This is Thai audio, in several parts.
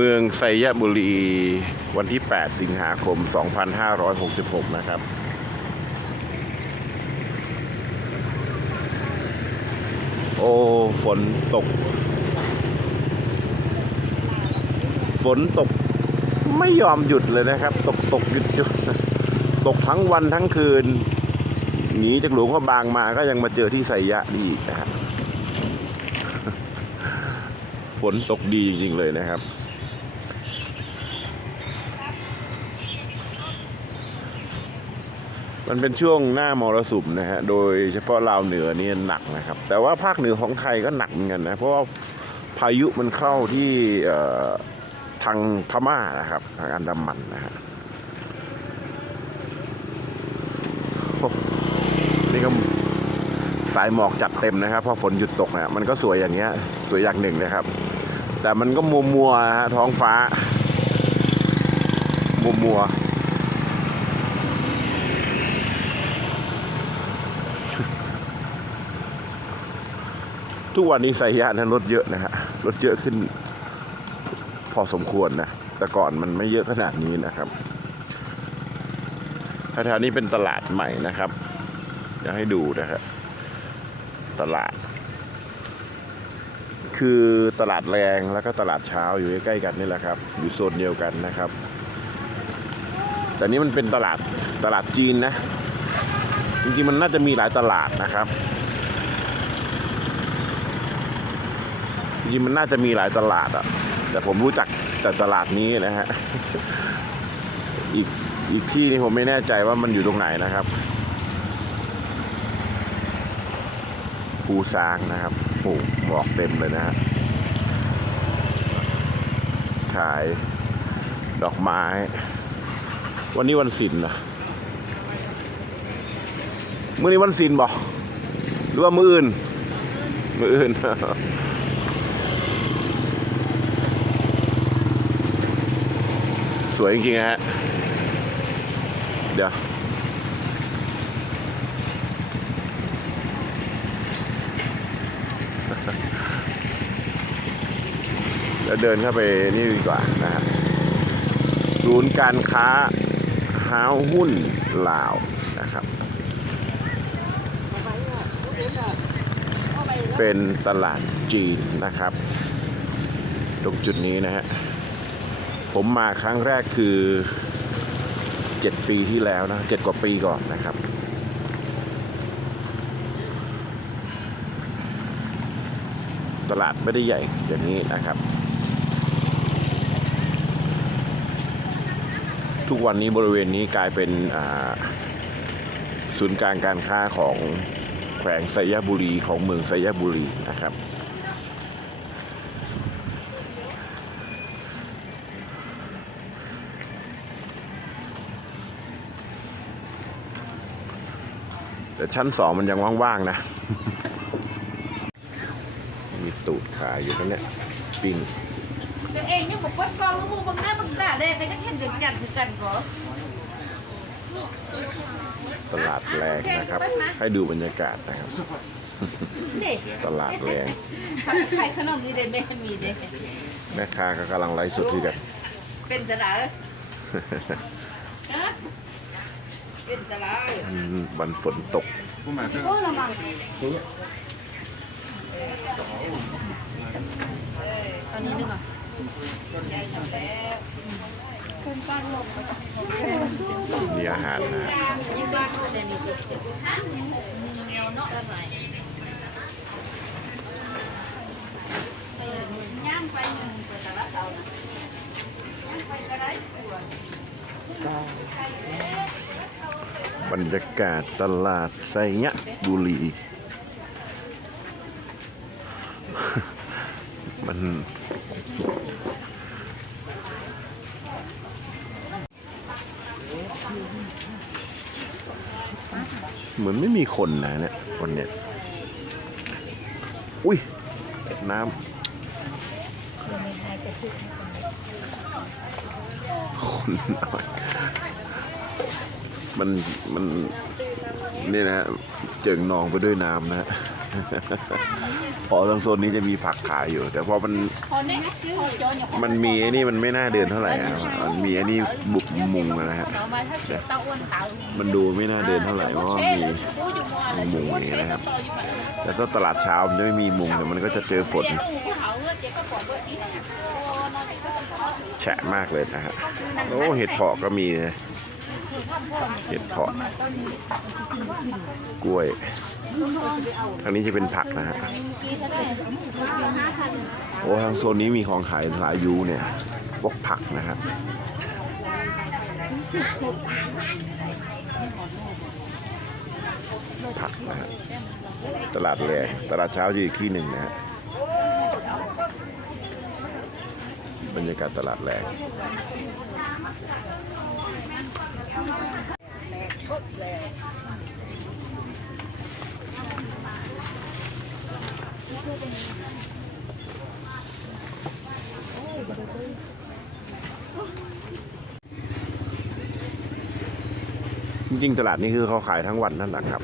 เมืองไซยบุรีวันที่ 8 สิงหาคม 2566 นะครับ โอ้ ฝนตก ฝนตกไม่ยอมหยุดเลยนะครับ ตกตกหยุดหยุดตกทั้งวันทั้งคืนหนีจากหลวงพ่อบางมาก็ยังมาเจอที่ไสยะนี่อีกนะครับฝนตกดีจริงๆเลยนะครับ มันเป็นช่วงหน้ามรสุมนะฮะ โดยเฉพาะลาวเหนือนี่หนักนะครับ แต่ว่าภาคเหนือของไทยก็หนักเหมือนกันนะ เพราะว่าพายุมันเข้าที่ทางพม่านะครับ ทางอันดามันนะฮะนี่ก็สายหมอกจัดเต็มนะครับ พอฝนหยุดตกนะมันก็สวยอย่างเงี้ย สวยอย่างหนึ่งนะครับ แต่มันก็มัวมัวๆนะฮะท้องฟ้า มัวมัว ทุกวันนี้ไซยะนั้นรถเยอะนะฮะรถเยอะขึ้น พอสมควรนะ แต่ก่อนมันไม่เยอะขนาดนี้นะครับแถวๆนี้เป็นตลาดใหม่นะครับจะให้ดูนะครับตลาด คือตลาดแรงแล้วก็ตลาดเช้าอยู่ใกล้ๆกันนี่แหละครับ อยู่โซนเดียวกันนะครับ แต่นี้มันเป็นตลาดตลาดจีนนะ จริงๆมันน่าจะมีหลายตลาดนะครับ จริงๆมันน่าจะมีหลายตลาดอะแต่ผมรู้จักแต่ตลาดนี้นะฮะอีกอีกที่นี่ผมไม่แน่ใจว่ามันอยู่ตรงไหนนะครับภูซางนะครับโอ้หมอกเต็มเลยนะฮะขายดอกไม้ วันนี้วันศิลป์นะมื่อนี้วันศิลป์บ่หรือว่ามืออื่น มืออื่น สวยจริงๆฮะ เดี๋ยว แล้วเดินเข้าไปนี่ดีกว่านะฮะศูนย์การค้าห้าวหุ้นลาวนะครับ เป็นตลาดจีนนะครับ ตรงจุดนี้นะฮะ ผมมาครั้งแรกคือ 7 ปีที่แล้วนะ7กว่าปีก่อนนะครับ ตลาดไม่ได้ใหญ่อย่างนี้นะครับ ทุกวันนี้บริเวณนี้กลายเป็นศูนย์กลางการค้าของแขวงไสยบุรีของเมืองไสยบุรีนะครับ แต่ชั้นสองมันยังว่างๆนะ มีตูดขายอยู่นั่นเนี่ยปิ้งตัวเองยังบอกว่าฟองมูบางหน้าบางตาได้ก็ยังเห็นถึงกันคือกันก็ตลาดแรงนะครับ ให้ดูบรรยากาศนะครับนี่ตลาดแรงไข่ขนมนี่เด้แม่มีเด้แม่ค้าก็กำลังไลฟ์สดที่กัน เป็นสลาฮะ เป็นสลอืมวันฝนตก โอ้ละมังตอนนี้นึกอะมีอาหารนะ ยิ่งบ้านเดี๋ยวนี้คือเงี้ยวเนาะกันไหนย่างไปหนึ่งเปิดตลาดเตานะย่างไปก็ได้ตัว บรรยากาศตลาดไซยะบุรีมันเหมือนไม่มีคนนะเนี่ยวันเนี้ยอุ้ยน้ำคนน้อย มันมันนี่นะฮะเจิงนองไปด้วยน้ำนะฮะพอทางโซนนี้จะมีผักขายอยู่ แต่พอมันมันมีไอ้นี่มันไม่น่าเดินเท่าไหร่อะมันมีไอ้นี่บุกมุงนะฮะมันดูไม่น่าเดินเท่าไหร่เพราะมีมุงอย่างนี้นะครับแต่ถ้าตลาดเช้ามันจะไม่มีมุงแต่มันก็จะเจอฝนแฉะมากเลยนะฮะโอ้เห็ดเพาะก็มีนะ เห็ดเพาะกล้วยทางนี้จะเป็นผักนะฮะโอ้ทางโซนนี้มีของขายหลายยูเนี่ยพวกผักนะฮะผักนะฮะตลาดแรงตลาดเช้าจะอีกที่หนึ่งนะฮะบรรยากาศตลาดแรง จริงๆ ตลาดนี้คือเขาขายทั้งวันนั่นแหละครับ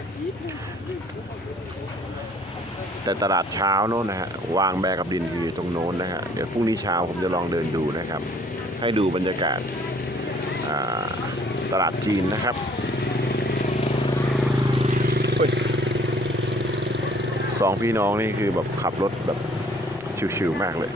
แต่ตลาดเช้าโน้นนะฮะวางแบกับดินทีตรงโน้นนะฮะเดี๋ยวพรุ่งนี้เช้าผมจะลองเดินดูนะครับ ให้ดูบรรยากาศ ตลาดจีนนะครับสองพี่น้องนี่คือแบบขับรถแบบชิวๆมากเลย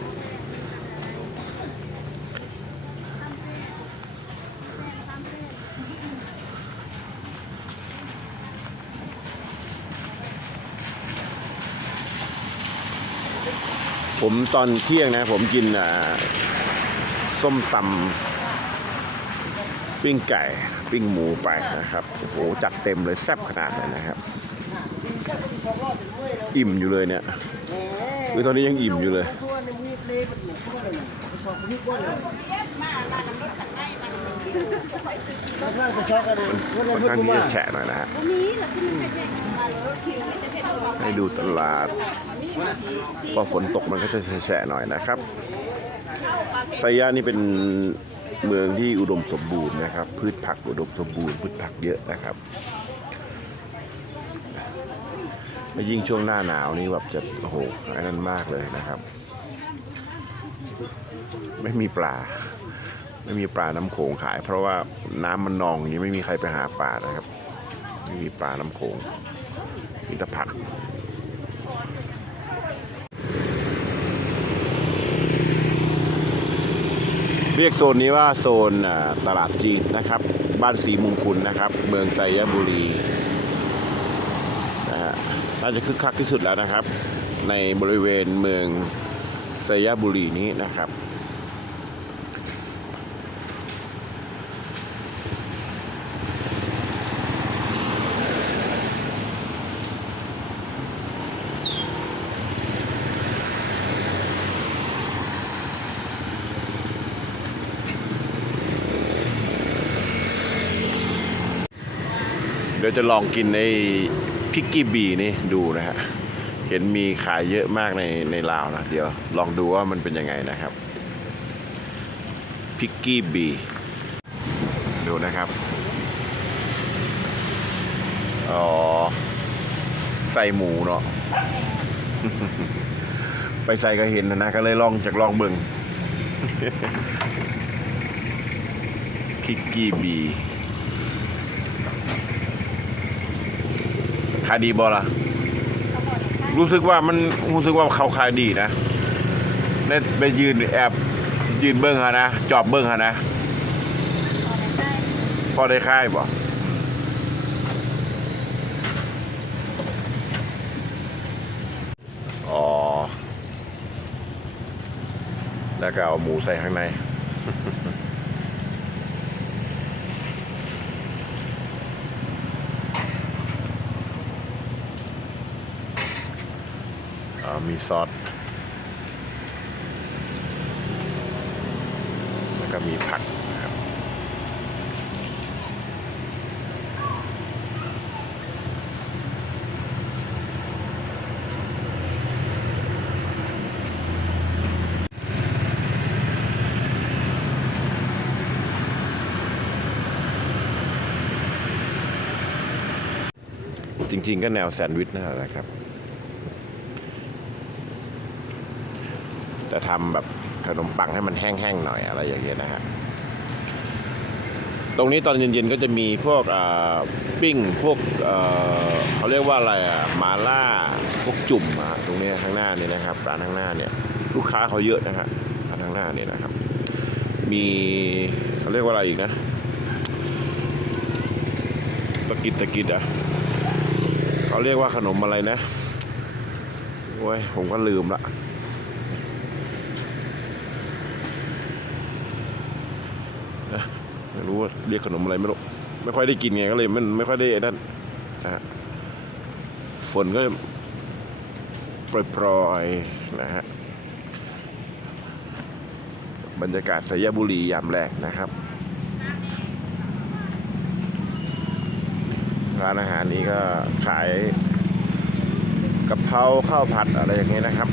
ผมตอนเที่ยงนะ ผมกินส้มตำ ปิ้งไก่ปิ้งหมูไปนะครับโอ้โหจัดเต็มเลยแซ่บขนาดนั้นนะครับ อิ่มอยู่เลยเนี่ยคือตอนนี้ยังอิ่มอยู่เลยทั่วในมีดเล่เป็นหนูทั่วเลยไปสอบคนนี้ก้นเลยข้างไปสอบกันเลยคนค่อนละข้างที่จะแฉะหน่อยนะฮะให้ดูตลาดพอฝนตกมันก็จะแฉะหน่อยนะครับไซยานี่เป็น เมืองที่อุดมสมบูรณ์นะครับ พืชผักอุดมสมบูรณ์พืชผักเยอะนะครับและยิ่งช่วงหน้าหนาวนี่แบบจะโอ้โหอันนั้นมากเลยนะครับ ไม่มีปลา ไม่มีปลาน้ำโขงขาย เพราะว่าน้ำมันนองอย่างนี้ไม่มีใครไปหาปลานะครับ ไม่มีปลาน้ำโขงมีแต่ผัก เรียกโซนนี้ว่าโซนตลาดจีนนะครับ บ้านสีมงคุลนะครับ เมืองไซยบุรีนะฮะน่าจะคึกคักที่สุดแล้วนะครับ ในบริเวณเมืองไซยบุรีนี้นะครับ ดี๋ยวจะลองกินไอ้พิกกี้บีนี่ดูนะฮะ เห็นมีขายเยอะมากในในลาวนะ เดี๋ยวลองดูว่ามันเป็นยังไงนะครับพิกกี้บีดูนะครับอ๋อใส่หมูเนาะไปใส่ก็เห็นนะก็เลยลองจากลองเบิงพิกกี้บี ขายดีบอล่ะรู้สึกว่ามันรู้สึกว่าเขาขายดีนะได้ไปยืนแอบยืนเบิ้งฮะนะจอบเบิ้งฮะนะพอได้ค่ายบ่อ๋อ แล้วก็เอาหมูใส่ข้างใน มีซอส แล้วก็มีผักนะครับจริงๆก็แนวแซนด์วิชนั่นแหละครับ จะทำแบบขนมปังให้มันแห้งๆหน่อยอะไรอย่างเงี้ยนะฮะตรงนี้ตอนเย็นๆก็จะมีพวกปิ้งพวกเขาเรียกว่าอะไรอะมาล่าพวกจุ่มอะฮะตรงนี้ข้างหน้านี่นะครับร้านข้างหน้าเนี่ยลูกค้าเขาเยอะนะฮะร้านข้างหน้านี่นะครับ มีเขาเรียกว่าอะไรอีกนะตะกิดตะกิดอะเขาเรียกว่าขนมอะไรนะโอ้ยผมก็ลืมละ ไม่รู้ว่าเรียกขนมอะไรไม่รู้ไม่ค่อยได้กินไงก็เลยมันไม่ค่อยได้นั่นนะฮะฝนก็ปล่อยๆนะฮะบรรยากาศสยบุรียามแรกนะครับ ร้านอาหารนี้ก็ขายกะเพราข้าวผัดอะไรอย่างเงี้ยนะครับ